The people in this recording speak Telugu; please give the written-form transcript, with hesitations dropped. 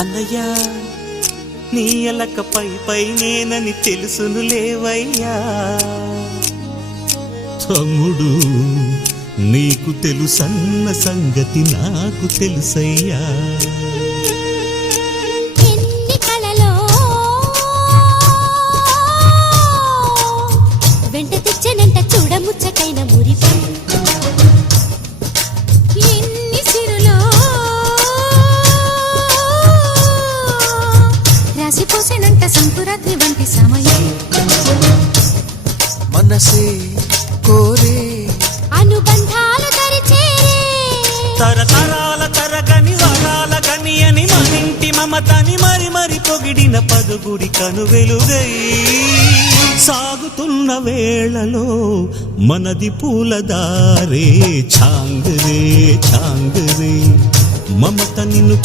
అన్నయ్య నీ ఎలక పై నేనని తెలుసును లేవయ్యా. తమ్ముడు నీకు తెలుసన్న సంగతి నాకు తెలుసయ్యా. ఎన్నికలలో వెంట తెచ్చనంట చూడముచ్చకైన మురిపం, ఎన్ని సిరులో రాసిపోసేనంట సంకురాత్రి వంటి సమయం. మనసే కోరే అనుబంధాలు తరిచేరే తరతరాల తరగని వరాల గని అని మనింటి మమతని మరి మరి పొగిడిన పదుగుడి కనువెలుగై సాగుతున్న వేళలో మనది పూలదారే ఛాంగరే ఛాంగరే మమత నిన్ను